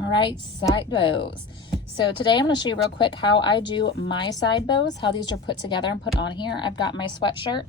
All right, side bows. So today I'm going to show you real quick how I do my side bows, how these are put together and put on here. I've got my sweatshirt.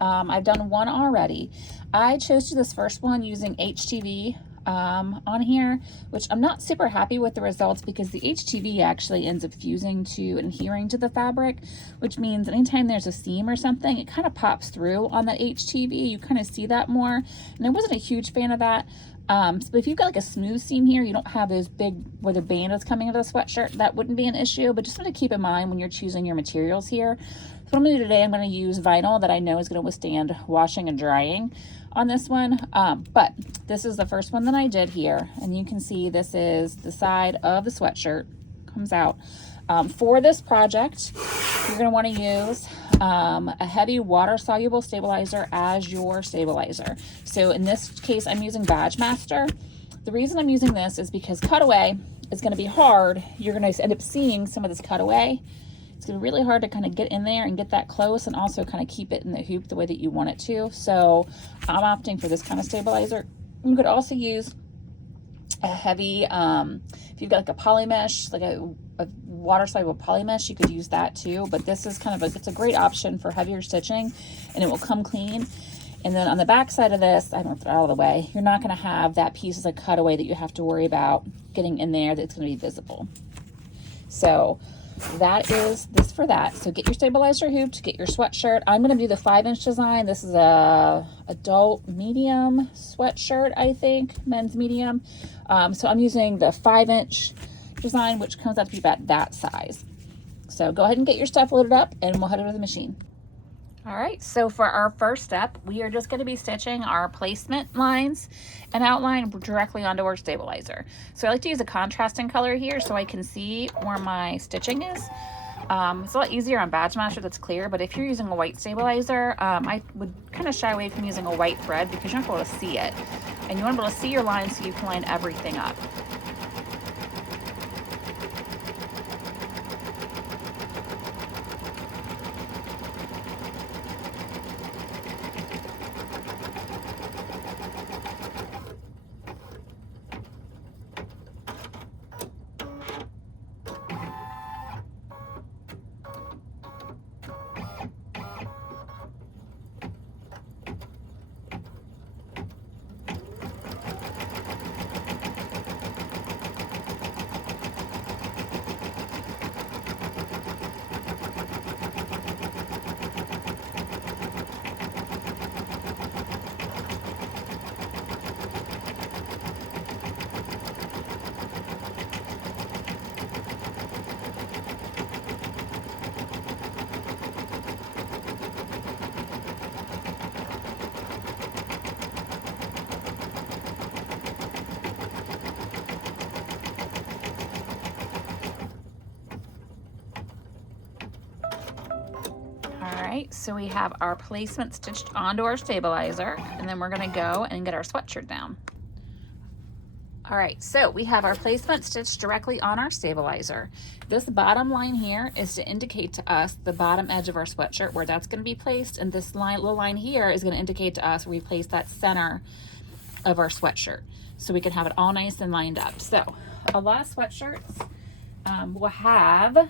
I've done one already. I chose to do this first one using HTV on here, which I'm not super happy with the results because the HTV actually ends up fusing to adhering to the fabric, which means anytime there's a seam or something, it kind of pops through on that HTV. You kind of see that more, and I wasn't a huge fan of that. But if you've got like a smooth seam here, you don't have those big where the band is coming into the sweatshirt, that wouldn't be an issue, but just want to keep in mind when you're choosing your materials here. So what I'm going to do today, I'm going to use vinyl that I know is going to withstand washing and drying on this one. But this is the first one that I did here, and you can see this is the side of the sweatshirt, comes out. For this project, you're going to want to use a heavy water-soluble stabilizer as your stabilizer. So in this case, I'm using Badge Master. The reason I'm using this is because cutaway is going to be hard. You're going to end up seeing some of this cutaway. It's going to be really hard to kind of get in there and get that close and also kind of keep it in the hoop the way that you want it to. So I'm opting for this kind of stabilizer. You could also use a heavy, if you've got like a poly mesh, like a water soluble poly mesh, you could use that too. But this is kind of it's a great option for heavier stitching, and it will come clean. And then on the back side of this, I don't throw it out of the way, you're not going to have that piece of cutaway that you have to worry about getting in there that's going to be visible. So that is this for that. So get your stabilizer hoop to get your sweatshirt. I'm going to do the 5-inch design. This is a adult medium sweatshirt, I think, men's medium. So I'm using the 5-inch design, which comes out to be about that size. So go ahead and get your stuff loaded up and we'll head over to the machine. All right, so for our first step, we are just going to be stitching our placement lines and outline directly onto our stabilizer. So I like to use a contrasting color here so I can see where my stitching is. It's a lot easier on Badge Master that's clear, but if you're using a white stabilizer, I would kind of shy away from using a white thread because you're not able to see it. And you want to be able to see your lines so you can line everything up. So we have our placement stitched onto our stabilizer, and then we're going to go and get our sweatshirt down. All right, so we have our placement stitched directly on our stabilizer. This bottom line here is to indicate to us the bottom edge of our sweatshirt where that's going to be placed, and this little line here is going to indicate to us where we place that center of our sweatshirt, so we can have it all nice and lined up. So a lot of sweatshirts will have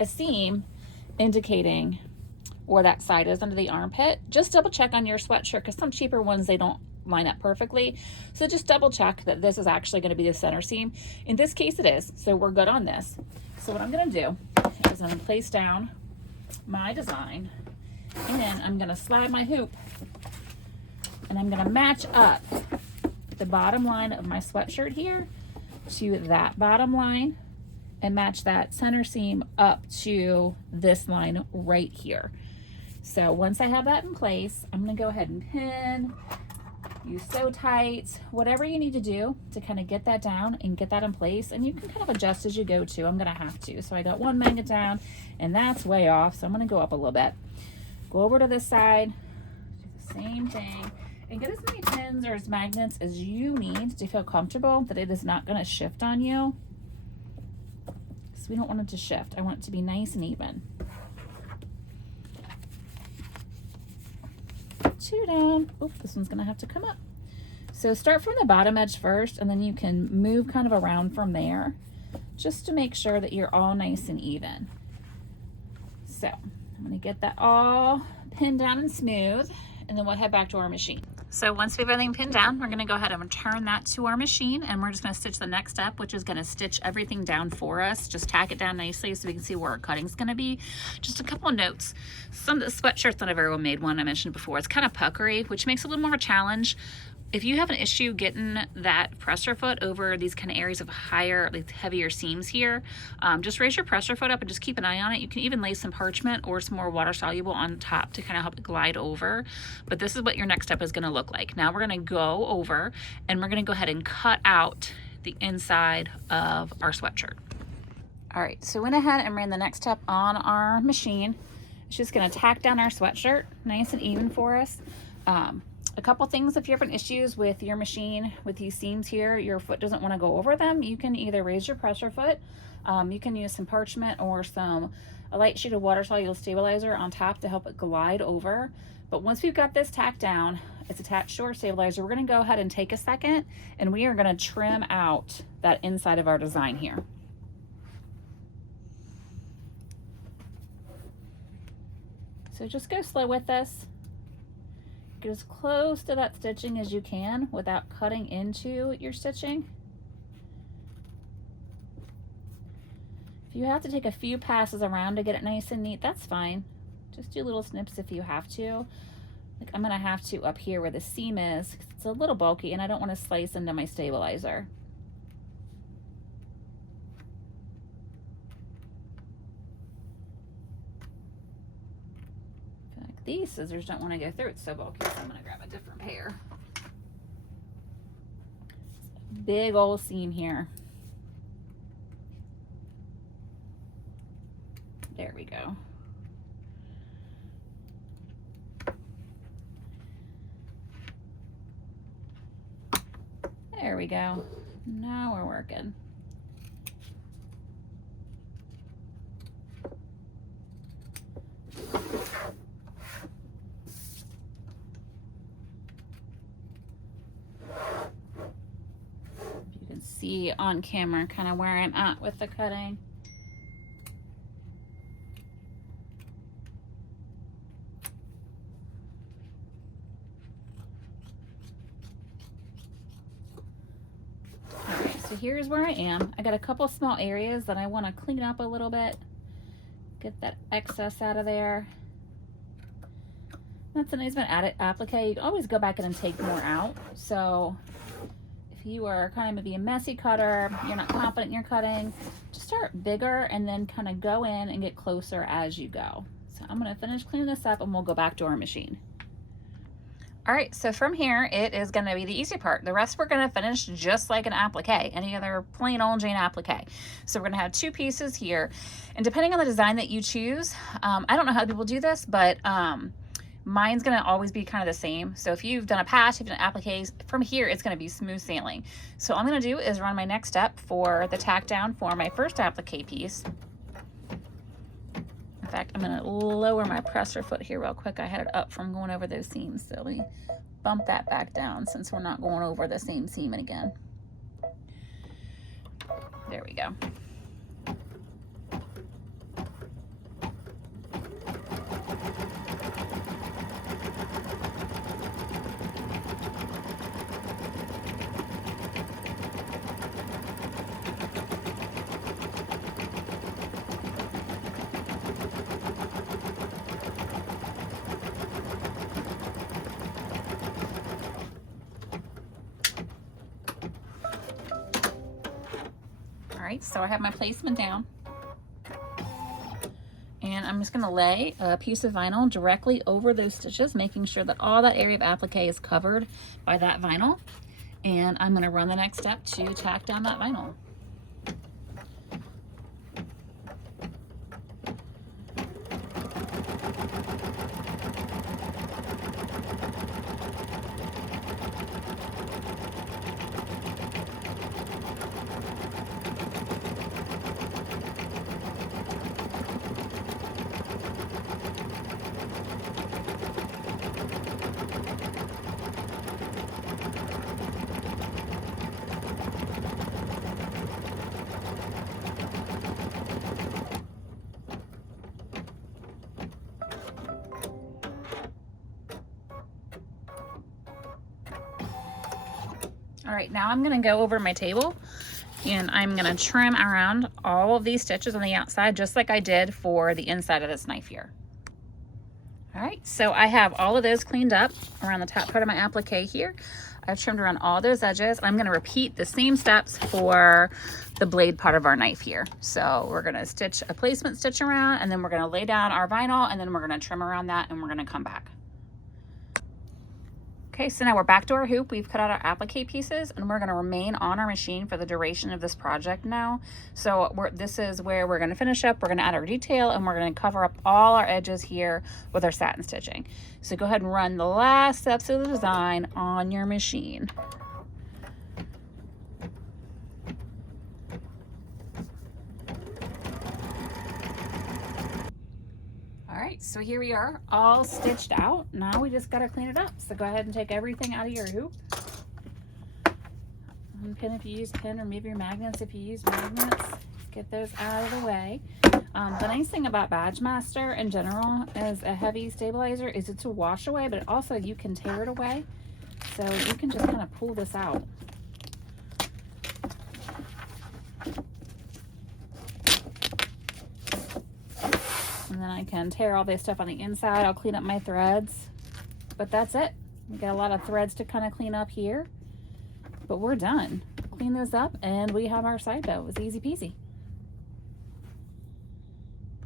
a seam indicating where that side is under the armpit. Just double check on your sweatshirt because some cheaper ones, they don't line up perfectly. So just double check that this is actually going to be the center seam. In this case it is, so we're good on this. So what I'm going to do is I'm going to place down my design, and then I'm going to slide my hoop, and I'm going to match up the bottom line of my sweatshirt here to that bottom line and match that center seam up to this line right here. So once I have that in place, I'm going to go ahead and pin, use sew tight, whatever you need to do to kind of get that down and get that in place. And you can kind of adjust as you go too. I'm going to have to. So I got one magnet down and that's way off. So I'm going to go up a little bit. Go over to this side, do the same thing, and get as many pins or as magnets as you need to feel comfortable that it is not going to shift on you. So we don't want it to shift. I want it to be nice and even. 2 down. Oop, this one's gonna have to come up. So start from the bottom edge first, and then you can move kind of around from there, just to make sure that you're all nice and even. So I'm gonna get that all pinned down and smooth, and then we'll head back to our machine. So once we have everything pinned down, we're gonna go ahead and return that to our machine, and we're just gonna stitch the next step, which is gonna stitch everything down for us. Just tack it down nicely so we can see where our cutting's gonna be. Just a couple of notes. Some of the sweatshirts that I've ever made, one I mentioned before, it's kind of puckery, which makes it a little more of a challenge. If you have an issue getting that presser foot over these kind of areas of higher, like heavier seams here, just raise your presser foot up and just keep an eye on it. You can even lay some parchment or some more water soluble on top to kind of help it glide over. But this is what your next step is going to look like. Now we're going to go over and we're going to go ahead and cut out the inside of our sweatshirt. All right, so went ahead and ran the next step on our machine. It's just going to tack down our sweatshirt nice and even for us. A couple things, if you're having issues with your machine, with these seams here, your foot doesn't want to go over them, you can either raise your presser foot, you can use some parchment or a light sheet of water soluble stabilizer on top to help it glide over. But once we've got this tacked down, it's attached to our stabilizer, we're going to go ahead and take a second and we are going to trim out that inside of our design here. So just go slow with this. Get as close to that stitching as you can without cutting into your stitching. If you have to take a few passes around to get it nice and neat, that's fine. Just do little snips if you have to. Like I'm gonna have to up here where the seam is, 'cause it's a little bulky and I don't want to slice into my stabilizer. These scissors don't want to go through, it's so bulky, so I'm going to grab a different pair. Big old seam here. There we go. There we go. Now we're working. See on camera kind of where I'm at with the cutting. Alright, so here's where I am. I got a couple small areas that I want to clean up a little bit. Get that excess out of there. That's a nice one. Add it applique. You can always go back in and take more out. So if you are kind of maybe a messy cutter, you're not confident in your cutting, just start bigger and then kind of go in and get closer as you go. So I'm going to finish cleaning this up and we'll go back to our machine. All right, so from here, it is going to be the easy part. The rest we're going to finish just like an applique, any other plain old Jane applique. So we're going to have two pieces here. And depending on the design that you choose, I don't know how people do this, but mine's gonna always be kind of the same. So if you've done a patch, you've done appliques, from here it's gonna be smooth sailing. So all I'm gonna do is run my next step for the tack down for my first applique piece. In fact, I'm gonna lower my presser foot here real quick. I had it up from going over those seams. So let me bump that back down since we're not going over the same seam again. There we go. Alright, so I have my placement down. And I'm just going to lay a piece of vinyl directly over those stitches, making sure that all that area of applique is covered by that vinyl. And I'm going to run the next step to tack down that vinyl. All right, now I'm gonna go over my table and I'm gonna trim around all of these stitches on the outside, just like I did for the inside of this knife here. All right, so I have all of those cleaned up around the top part of my applique here. I've trimmed around all those edges. I'm gonna repeat the same steps for the blade part of our knife here. So we're gonna stitch a placement stitch around, and then we're gonna lay down our vinyl, and then we're gonna trim around that, and we're gonna come back. Okay, so now we're back to our hoop. We've cut out our applique pieces, and we're gonna remain on our machine for the duration of this project now. So this is where we're gonna finish up. We're gonna add our detail, and we're gonna cover up all our edges here with our satin stitching. So go ahead and run the last steps of the design on your machine. All right, so here we are, all stitched out. Now we just gotta clean it up. So go ahead and take everything out of your hoop. Pin if you use pin, remove your magnets if you use magnets. Get those out of the way. The nice thing about Badgemaster in general as a heavy stabilizer is it's a wash away, but also you can tear it away. So you can just kind of pull this out. And then I can tear all this stuff on the inside. I'll clean up my threads, but that's it. We got a lot of threads to kind of clean up here, but we're done. Clean those up and we have our side bow. It was easy peasy.